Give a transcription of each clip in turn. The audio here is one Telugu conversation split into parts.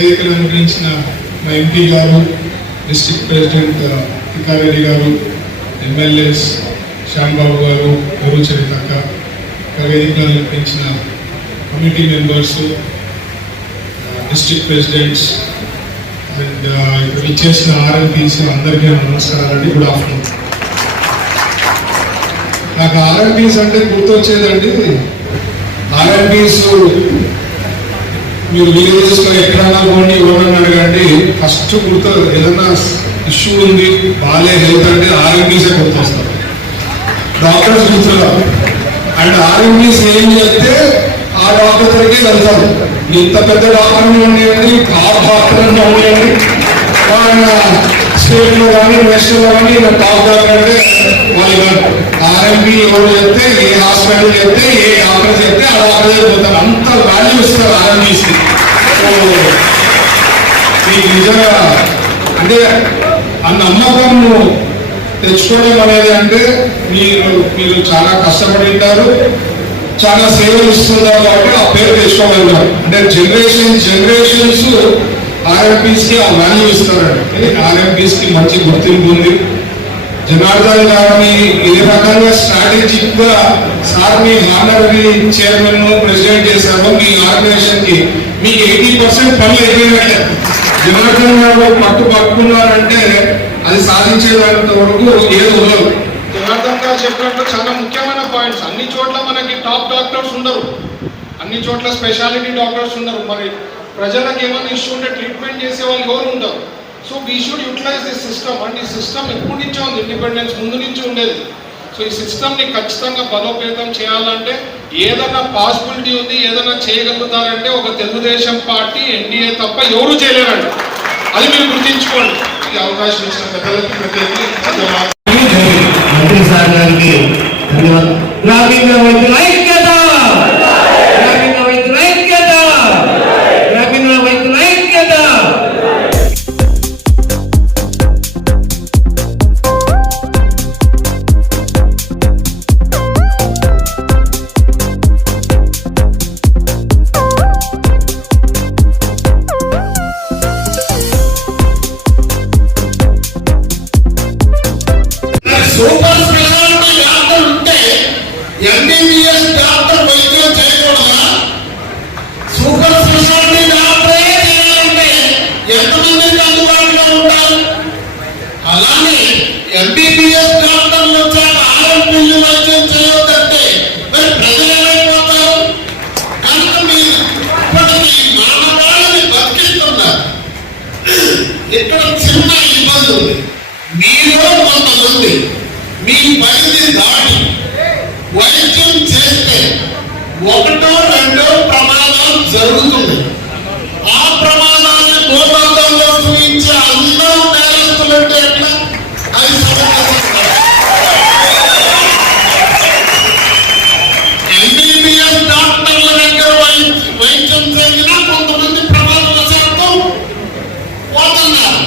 వేదికలు అనుగ్రహించిన మా ఎంపీ గారు, డిస్ట్రిక్ట్ ప్రెసిడెంట్ టికారెడ్డి గారు, ఎమ్మెల్యేస్ శ్యాంబాబు గారు, గౌరవ చరితక్క, వేదికలు అనుగ్రహించిన committee members, district presidents and ఇక్కడ ఇచ్చేసిన ఆర్ఎంపీస్ అందరికీ నమస్కారాలండి. Good afternoon. నాకు ఆర్ఎంపీస్ అంటే గుర్తొచ్చేదండి, ఆర్ఎంపీస్ మీరు విలేజెస్లో ఎక్కడన్నా పోండి, ఎవరన్నా అడగండి, ఫస్ట్ గుర్తు ఏదన్నా ఇష్యూ ఉంది, బాగాలే హెల్త్ అంటే ఆర్ఎంపీసే గుర్తొస్తారు, డాక్టర్స్ గుర్తురావు. అండ్ ఆర్ఎంపీస్ ఏం చేస్తే ఆ డాక్టర్ దగ్గరికి వెళ్తారు. ఇంత పెద్ద డాక్టర్ ఉండేయండి, టాప్ డాక్టర్ ఉండేయండి, స్టేట్లో కానీ నేషనల్లో కానీ టాప్ డాక్టర్ అంటే వాళ్ళు ఆర్ఎంపీ ఎవరు చెప్తే, ఏ హాస్పిటల్ చెప్తే, ఏ డాక్టర్ చెప్తే ఆ డాక్టర్ పోతారు. అంత వాల్యూ ఇస్తారు ఆర్ఎంపీస్కి. మీకు నిజంగా అంటే ఆ నమ్మకం తెచ్చుకోవడం అనేది అంటే మీరు చాలా కష్టపడి ఉంటారు, చాలా సేవలు ఇస్తున్నారు కాబట్టి ఆ పేరు తెచ్చుకోగలుగుతారు. అంటే జనరేషన్స్ ఆర్ఎంపీస్ కి ఆ వాల్యూ ఇస్తారండి. ఆర్ఎంపీస్ కి మంచి గుర్తింపు ఉంది. జనార్దన్ గారిని ఏ రకంగా స్ట్రాటజిక్ గా సార్ మీ హానరీ చైర్మన్ ప్రెసిడెంట్ చేశారో మీ ఆర్గనైజేషన్ కి మీకు 80% పనులు అయిపోయినట్లే. జనార్దన్ గారు పట్టుకున్నారంటే అది సాధించేదాంత వరకు ఏదో ఉండదు. జనార్దన్ గారు చెప్పినట్టు చాలా ముఖ్యమైన పాయింట్స్. అన్ని చోట్ల మనకి టాప్ డాక్టర్స్ ఉండరు, అన్ని చోట్ల స్పెషాలిటీ డాక్టర్స్ ఉండరు. మరి ప్రజలకు ఏమైనా ఇష్యూ ఉంటే ట్రీట్మెంట్ చేసే వాళ్ళు ఎవరు ఉండరు. So we should utilise this system. And ఈ సిస్టమ్ ఎప్పటి నుంచో ఉంది, ఇండిపెండెన్స్ ముందు నుంచి ఉండేది. సో ఈ సిస్టమ్ని ఖచ్చితంగా బలోపేతం చేయాలంటే ఏదైనా పాసిబిలిటీ ఉంది, ఏదైనా చేయగలుగుతారంటే ఒక తెలుగుదేశం పార్టీ, ఎన్డీఏ తప్ప ఎవరు చేయలేరండి. అది మీరు గుర్తించుకోండి. ఈ అవకాశం ఇచ్చిన పెద్దలకి ప్రత్యేకంగా మంత్రి సార్ గారికి ధన్యవాదాలు. సూపర్ స్పెషాలిటీ డాక్టర్ ఉంటే ఎంబీబీఎస్ డాక్టర్ వైద్యం చేయకూడదా? సూపర్ స్పెషాలిటీ డాక్టరే చేయాలంటే ఎంతమందికి అందుబాటులో ఉంటారు? అలానే ఎంబీబీఎస్ డాక్టర్లు వచ్చాక ఆర్ఎంపీలు వైద్యం చేయొద్దంటే మరి ప్రజలు ఏమైపోతారు? కనుక మీరు ఇప్పటికీ మానవాళిని బతికిస్తున్నారు. ఇక్కడ చిన్న ఇబ్బంది ఉంది. మీలో కొంతమంది మీ పరిధి దాటి వైద్యం చేస్తే ఒకటో రెండో ప్రమాదాలు జరుగుతుంది. ఆ ప్రమాదాన్ని భూతాంతంలో చూపించే అందరూ నేరస్తులంటే ఎట్లా? అది ఎంబీబీఎస్ డాక్టర్ల దగ్గర వైద్యం చేసినా కొంతమంది ప్రమాదవశాత్తు పోతున్నారు,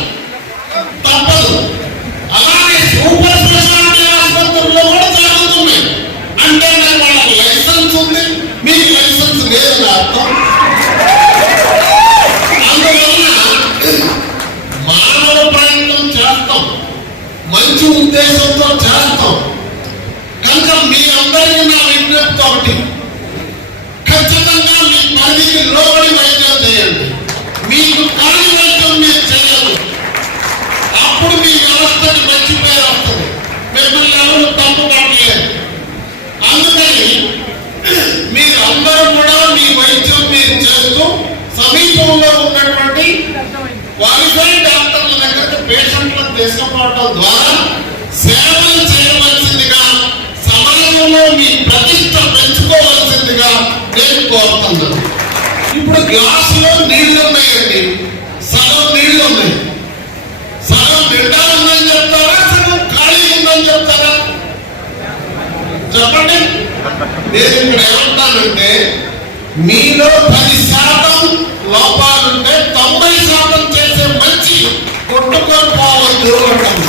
తప్పదు. అలాగే సూపర్ స్పెషాలిటీ ఆసుపత్రుల్లో కూడా జరుగుతున్నాయి. అంటే వాళ్ళకి లైసెన్స్ ఉంది, మీకు లైసెన్స్ లేదని అర్థం. అందువల్ల మానవ ప్రయత్నం చేస్తాం, మంచి ఉద్దేశంతో చేస్తాం. కనుక మీ అందరికీ నా విజ్ఞప్తి ఒకటి, ఖచ్చితంగా మీ పరిధికి లోబడి వైద్యం చేయండి. మీకు కాని వైద్యం మీరు చేయాలి. అప్పుడు మీ వ్యవస్థకి మంచి పేరు వస్తుంది, మిమ్మల్ని ఎవరు తప్పు పట్టలేదు. అందుకని మీరు అందరూ కూడా మీ వైద్యం మీరు చేస్తూ సమీపంలో ఉన్నటువంటి క్వాలిఫైడ్ డాక్టర్ల దగ్గరకు పేషెంట్లను తీసుకుపోవడం ద్వారా సేవలు చేయవలసిందిగా, సమాజంలో మీ ప్రతిష్ట పెంచుకోవాల్సిందిగా నేను కోరుతున్నాను. ఇప్పుడు గ్లాసులో నీళ్లు ఉన్నాయండి, సగం నీళ్లు ఉన్నాయి. సగం నిండా ఉందని చెప్తారా, సగం ఖాళీ ఉందని చెప్తారా? చెప్పండి. నేను ఇక్కడ ఏమంటానంటే మీలో 10% లోపాలుంటే 90% చేసే మంచి కొట్టుకొని పోవద్దు అంటాను.